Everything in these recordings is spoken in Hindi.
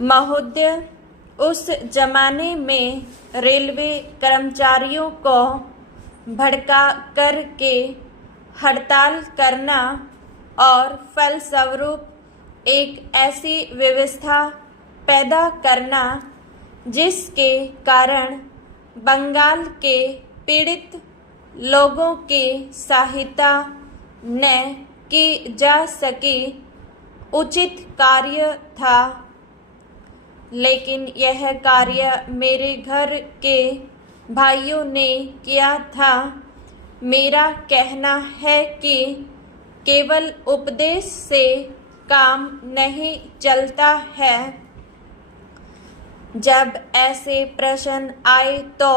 महोदय, उस जमाने में रेलवे कर्मचारियों को भड़का कर के हड़ताल करना और फलस्वरूप एक ऐसी व्यवस्था पैदा करना जिसके कारण बंगाल के पीड़ित लोगों की सहायता न की जा सकी, उचित कार्य था। लेकिन यह कार्य मेरे घर के भाइयों ने किया था। मेरा कहना है कि केवल उपदेश से काम नहीं चलता है। जब ऐसे प्रश्न आए तो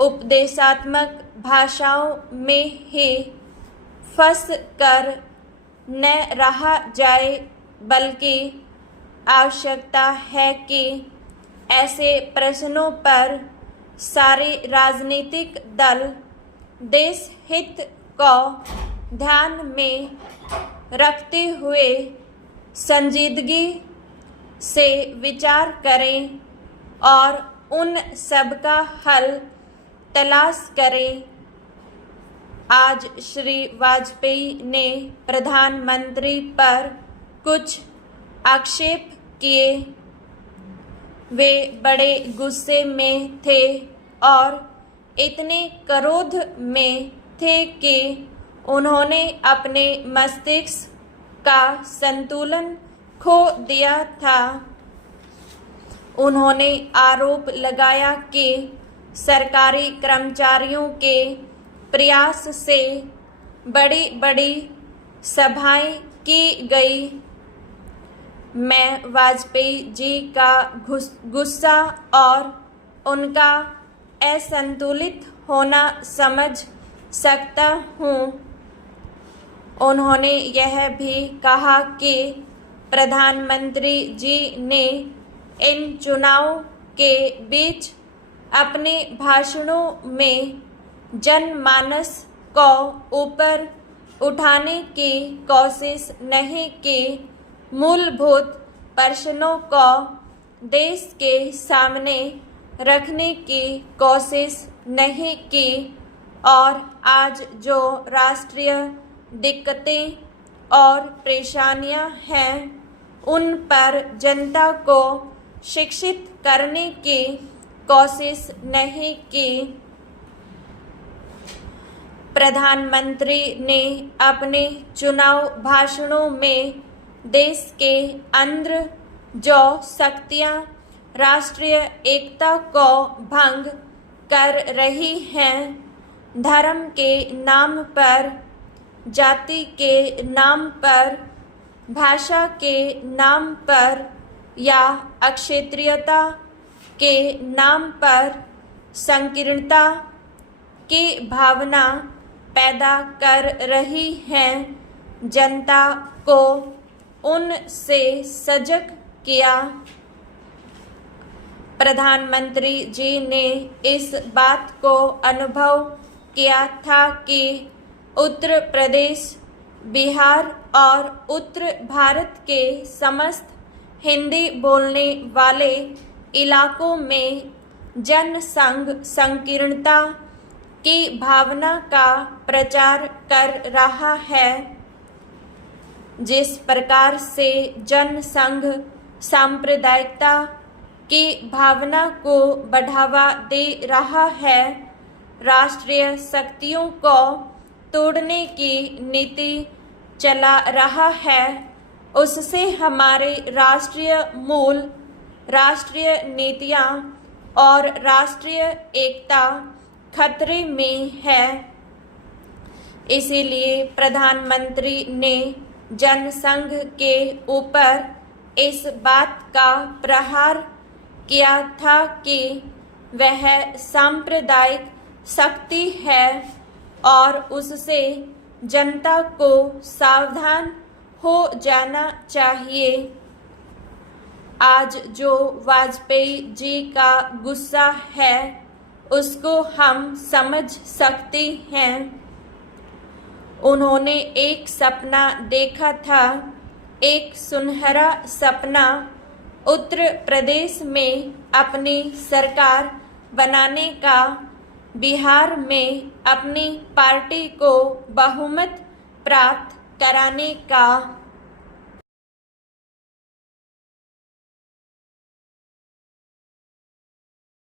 उपदेशात्मक भाषाओं में ही फंस कर न रहा जाए, बल्कि आवश्यकता है कि ऐसे प्रश्नों पर सारे राजनीतिक दल देश हित को ध्यान में रखते हुए संजीदगी से विचार करें और उन सब का हल तलाश करें। आज श्री वाजपेयी ने प्रधानमंत्री पर कुछ आक्षेप किए। वे बड़े गुस्से में थे और इतने क्रोध में थे कि उन्होंने अपने मस्तिष्क का संतुलन खो दिया था। उन्होंने आरोप लगाया कि सरकारी कर्मचारियों के प्रयास से बड़ी बड़ी सभाएं की गई। मैं वाजपेयी जी का गुस्सा और उनका असंतुलित होना समझ सकता हूँ। उन्होंने यह भी कहा कि प्रधानमंत्री जी ने इन चुनावों के बीच अपने भाषणों में जनमानस को ऊपर उठाने की कोशिश नहीं की, मूलभूत प्रश्नों को देश के सामने रखने की कोशिश नहीं की और आज जो राष्ट्रीय दिक्कतें और परेशानियां हैं उन पर जनता को शिक्षित करने की कोशिश नहीं की। प्रधानमंत्री ने अपने चुनाव भाषणों में देश के अंदर जो शक्तियां राष्ट्रीय एकता को भंग कर रही हैं, धर्म के नाम पर, जाति के नाम पर, भाषा के नाम पर या अक्षेत्रीयता के नाम पर संकीर्णता की भावना पैदा कर रही हैं, जनता को उनसे सजग किया। प्रधानमंत्री जी ने इस बात को अनुभव किया था कि उत्तर प्रदेश, बिहार और उत्तर भारत के समस्त हिंदी बोलने वाले इलाकों में जनसंघ संकीर्णता की भावना का प्रचार कर रहा है। जिस प्रकार से जनसंघ सांप्रदायिकता की भावना को बढ़ावा दे रहा है, राष्ट्रीय शक्तियों को तोड़ने की नीति चला रहा है, उससे हमारे राष्ट्रीय मूल, राष्ट्रीय नीतियां और राष्ट्रीय एकता खतरे में है। इसीलिए प्रधानमंत्री ने जनसंघ के ऊपर इस बात का प्रहार किया था कि वह सांप्रदायिक शक्ति है और उससे जनता को सावधान हो जाना चाहिए। आज जो वाजपेयी जी का गुस्सा है उसको हम समझ सकते हैं। उन्होंने एक सपना देखा था, एक सुनहरा सपना उत्तर प्रदेश में अपनी सरकार बनाने का, बिहार में अपनी पार्टी को बहुमत प्राप्त कराने का